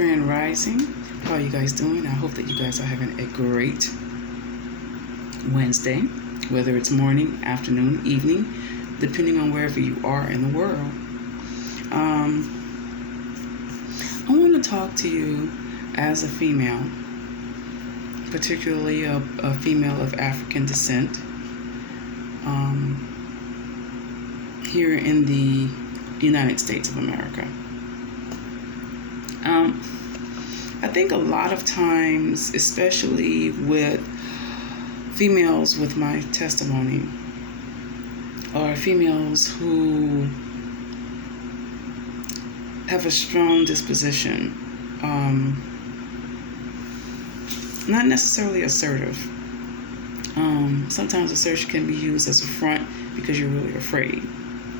Grand Rising. How are you guys doing? I hope that you guys are having a great Wednesday, whether it's morning, afternoon, evening, depending on wherever you are in the world. I want to talk to you as a female, particularly a female of African descent, here in the United States of America. I think a lot of times, especially with females with my testimony, or females who have a strong disposition, not necessarily assertive. Sometimes assertion can be used as a front because you're really afraid,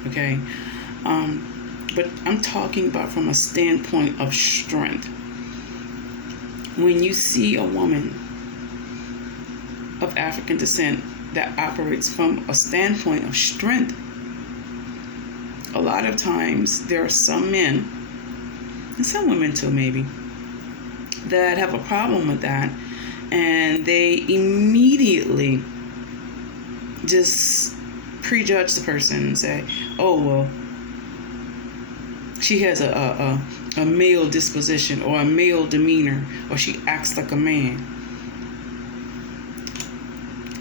okay? But I'm talking about from a standpoint of strength. When you see a woman of African descent that operates from a standpoint of strength, a lot of times there are some men, and some women too maybe, that have a problem with that, and they immediately just prejudge the person and say, oh, well, she has a male disposition or a male demeanor, or she acts like a man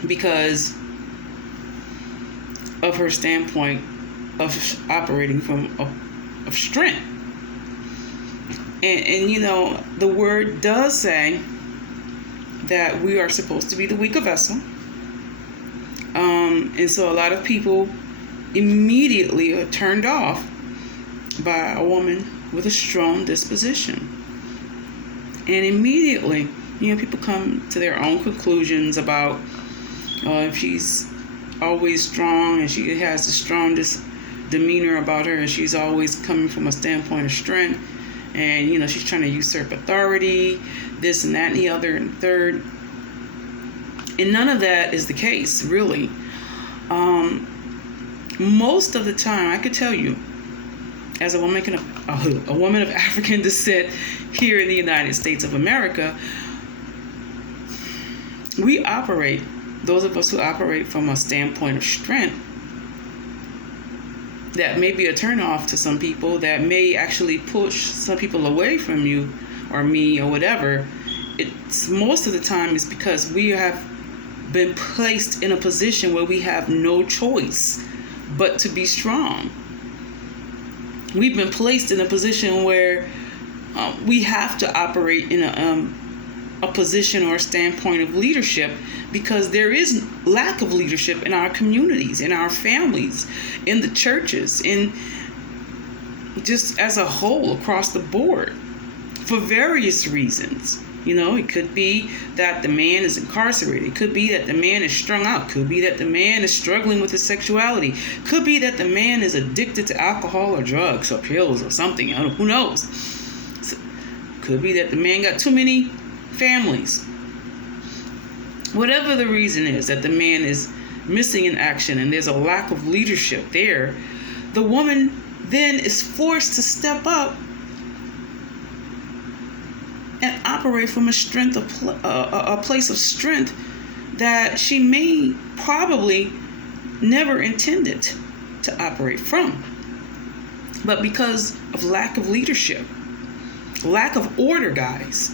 because of her standpoint of operating from of strength. And you know, the word does say that we are supposed to be the weaker vessel. And so a lot of people immediately are turned off by a woman with a strong disposition. And immediately, you know, people come to their own conclusions about if she's always strong and she has a strong demeanor about her, and she's always coming from a standpoint of strength, and, you know, she's trying to usurp authority, this and that and the other and third. And none of that is the case, really. Most of the time, I could tell you, as a woman of African descent here in the United States of America, we operate, those of us who operate from a standpoint of strength, that may be a turnoff to some people, that may actually push some people away from you or me or whatever. It's most of the time is because we have been placed in a position where we have no choice but to be strong. We've been placed in a position where we have to operate in a position or a standpoint of leadership, because there is lack of leadership in our communities, in our families, in the churches, in just as a whole across the board, for various reasons. You know, it could be that the man is incarcerated. It could be that the man is strung out. It could be that the man is struggling with his sexuality. It could be that the man is addicted to alcohol or drugs or pills or something. Who knows? It could be that the man got too many families. Whatever the reason is that the man is missing in action and there's a lack of leadership there, the woman then is forced to step up and operate from a place of strength that she may probably never intended to operate from. But because of lack of leadership, lack of order, guys,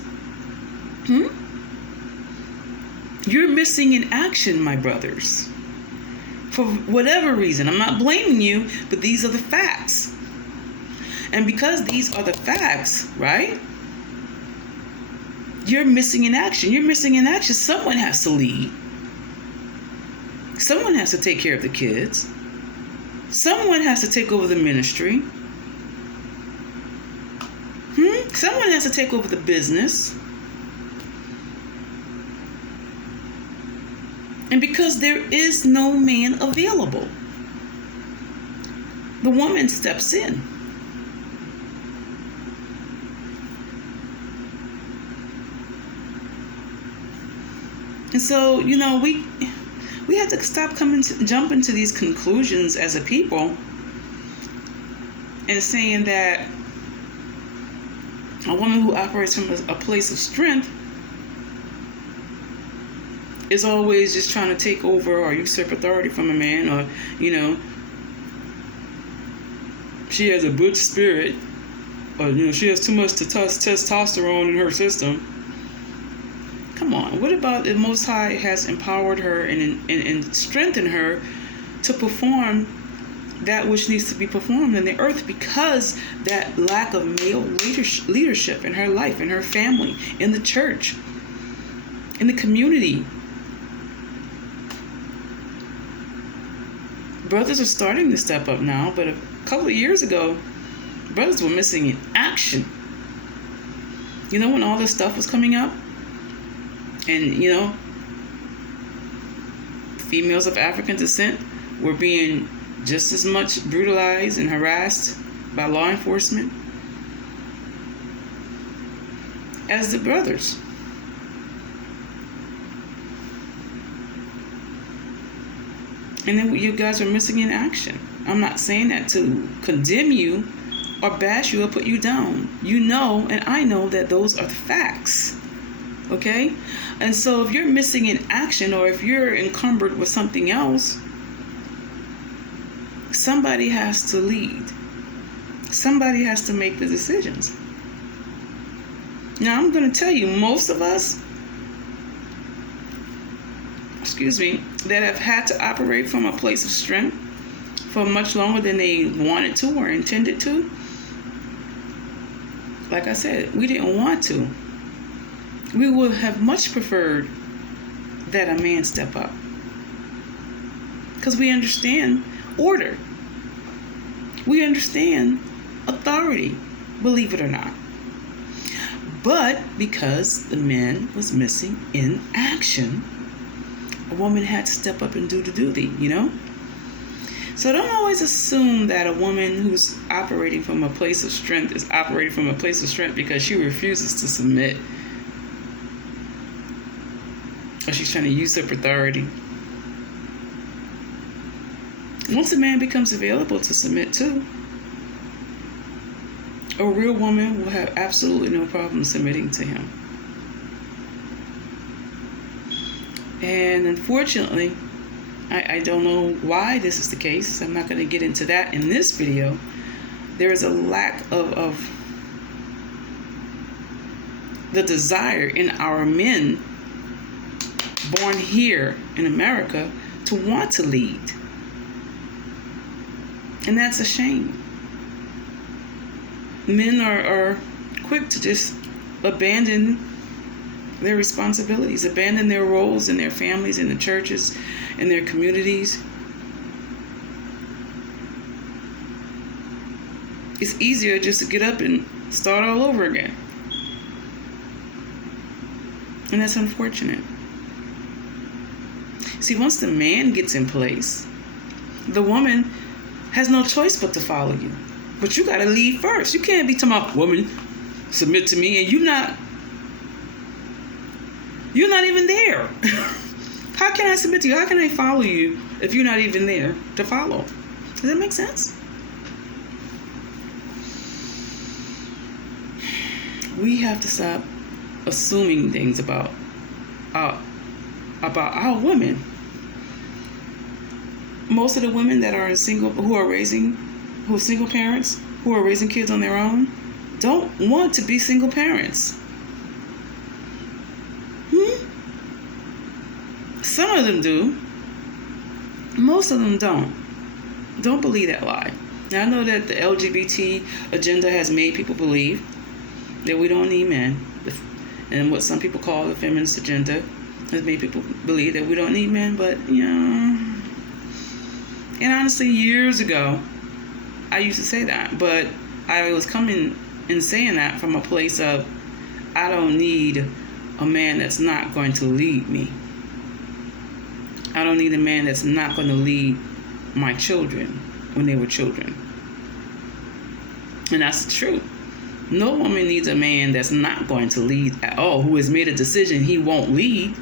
you're missing in action, my brothers. For whatever reason, I'm not blaming you, but these are the facts. And because these are the facts, right? You're missing in action. You're missing in action. Someone has to lead. Someone has to take care of the kids. Someone has to take over the ministry. Someone has to take over the business. And because there is no man available, the woman steps in. And so, you know, we have to stop jumping to these conclusions as a people and saying that A woman who operates from a place of strength is always just trying to take over or usurp authority from a man, or, she has a butch spirit, or, she has too much testosterone in her system. Come on, what about the Most High has empowered her and strengthened her to perform that which needs to be performed in the earth, because that lack of male leadership in her life, in her family, in the church, in the community. Brothers are starting to step up now, but a couple of years ago, brothers were missing in action. When all this stuff was coming up, and females of African descent were being just as much brutalized and harassed by law enforcement as the brothers. And then you guys are missing in action. I'm not saying that to condemn you or bash you or put you down. You know, and I know that those are the facts. Okay? And so if you're missing in action, or if you're encumbered with something else, somebody has to lead. Somebody has to make the decisions. Now, I'm going to tell you, most of us, that have had to operate from a place of strength for much longer than they wanted to or intended to, like I said, we didn't want to. We would have much preferred that a man step up, because we understand order. We understand authority, believe it or not. But because the man was missing in action, a woman had to step up and do the duty, So don't always assume that a woman who's operating from a place of strength is operating from a place of strength because she refuses to submit, or she's trying to usurp authority. Once a man becomes available to submit to, a real woman will have absolutely no problem submitting to him. And unfortunately, I don't know why this is the case. I'm not going to get into that in this video. There is a lack of the desire in our men born here in America to want to lead. And that's a shame. Men are quick to just abandon their responsibilities, abandon their roles in their families, in the churches, in their communities. It's easier just to get up and start all over again. And that's unfortunate. See, once the man gets in place, the woman has no choice but to follow you. But you got to lead first. You can't be talking about, woman, submit to me, and you're not even there. How can I submit to you? How can I follow you if you're not even there to follow? Does that make sense? We have to stop assuming things about our women. Most of the women that are who are single parents, who are raising kids on their own, don't want to be single parents. Some of them do. Most of them don't. Don't believe that lie. Now, I know that the LGBT agenda has made people believe that we don't need men. And what some people call the feminist agenda has made people believe that we don't need men. But, and honestly, years ago, I used to say that. But I was coming and saying that from a place of, I don't need a man that's not going to lead me. I don't need a man that's not going to lead my children when they were children. And that's the truth. No woman needs a man that's not going to lead at all, who has made a decision he won't lead,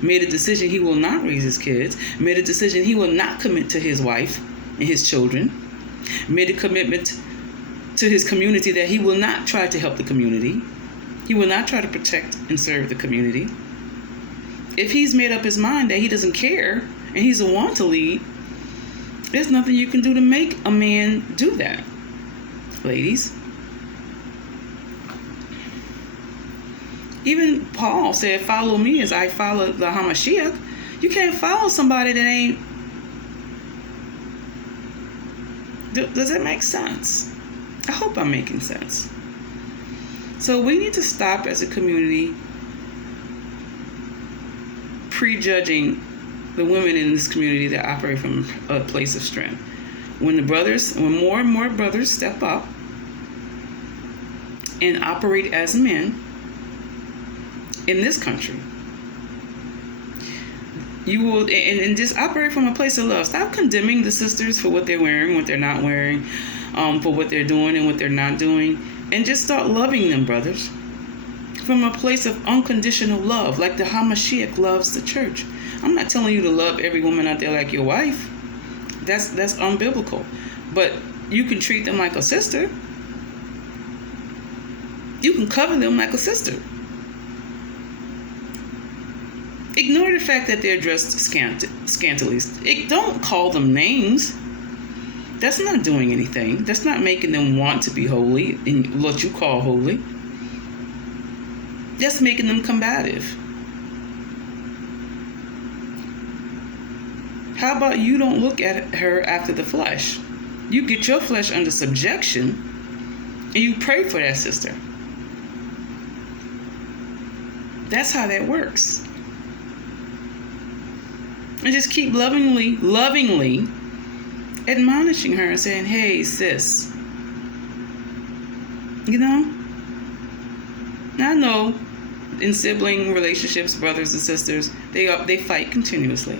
made a decision he will not raise his kids, made a decision he will not commit to his wife and his children, made a commitment to his community that he will not try to help the community. He will not try to protect and serve the community. If he's made up his mind that he doesn't care and he doesn't want to lead, there's nothing you can do to make a man do that, ladies. Even Paul said, follow me as I follow the Hamashiach. You can't follow somebody that ain't... Does that make sense? I hope I'm making sense. So we need to stop as a community prejudging the women in this community that operate from a place of strength. When more and more brothers step up and operate as men in this country, you will, and just operate from a place of love. Stop condemning the sisters for what they're wearing, what they're not wearing, for what they're doing and what they're not doing, and just start loving them, brothers, from a place of unconditional love, like the Hamashiach loves the church. I'm not telling you to love every woman out there like your wife. That's unbiblical. But you can treat them like a sister. You can cover them like a sister. Ignore the fact that they're dressed scantily. Don't call them names. That's not doing anything. That's not making them want to be holy and what you call holy. That's making them combative. How about you don't look at her after the flesh? You get your flesh under subjection and you pray for that sister. That's how that works. And just keep lovingly admonishing her and saying, hey, sis. You know? I know in sibling relationships, brothers and sisters, they fight continuously.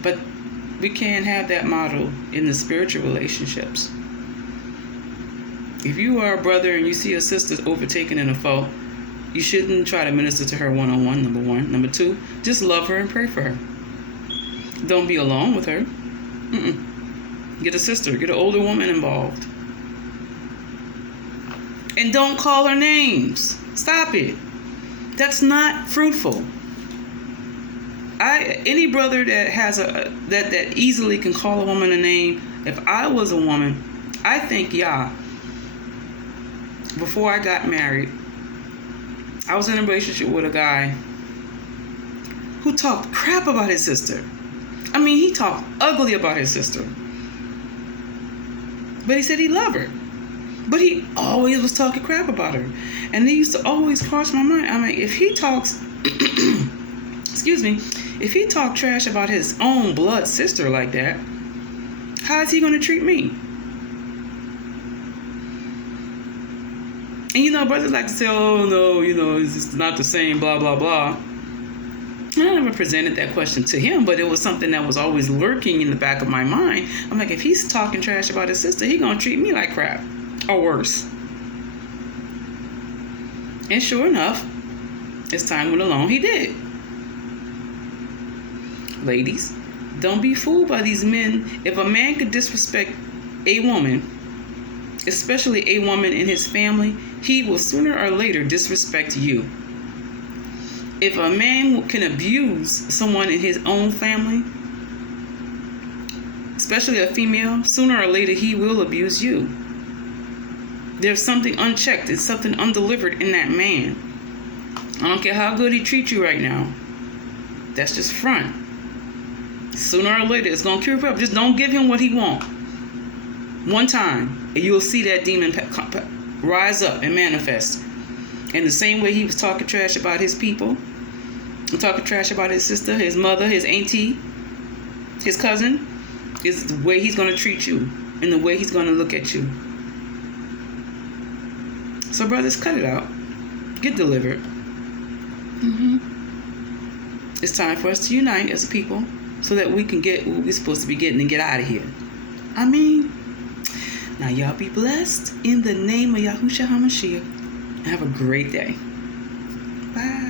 But we can't have that model in the spiritual relationships. If you are a brother and you see a sister overtaken in a fault, you shouldn't try to minister to her one-on-one, number one. Number two, just love her and pray for her. Don't be alone with her. Get a sister, get an older woman involved. And don't call her names. Stop it. That's not fruitful. Any brother that has that easily can call a woman a name, if I was a woman, I think, before I got married, I was in a relationship with a guy who talked crap about his sister. I mean, he talked ugly about his sister. But he said he loved her. But he always was talking crap about her. And they used to always cross my mind. I mean, if he talks, if he talked trash about his own blood sister like that, how is he going to treat me? And brothers like to say, oh no, it's just not the same, blah, blah, blah. I never presented that question to him, but it was something that was always lurking in the back of my mind. I'm like, if he's talking trash about his sister, he's going to treat me like crap. Or worse. And sure enough, as time went along, he did. Ladies, don't be fooled by these men. If a man could disrespect a woman, especially a woman in his family, he will sooner or later disrespect you. If a man can abuse someone in his own family, especially a female, sooner or later he will abuse you. There's something unchecked. There's something undelivered in that man. I don't care how good he treats you right now. That's just front. Sooner or later, it's going to creep up. Just don't give him what he wants. One time, and you'll see that demon rise up and manifest. In the same way he was talking trash about his people, and talking trash about his sister, his mother, his auntie, his cousin, is the way he's going to treat you and the way he's going to look at you. So brothers, cut it out. Get delivered. It's time for us to unite as a people so that we can get what we're supposed to be getting and get out of here. I mean, now y'all be blessed in the name of Yahushua HaMashiach. Have a great day. Bye.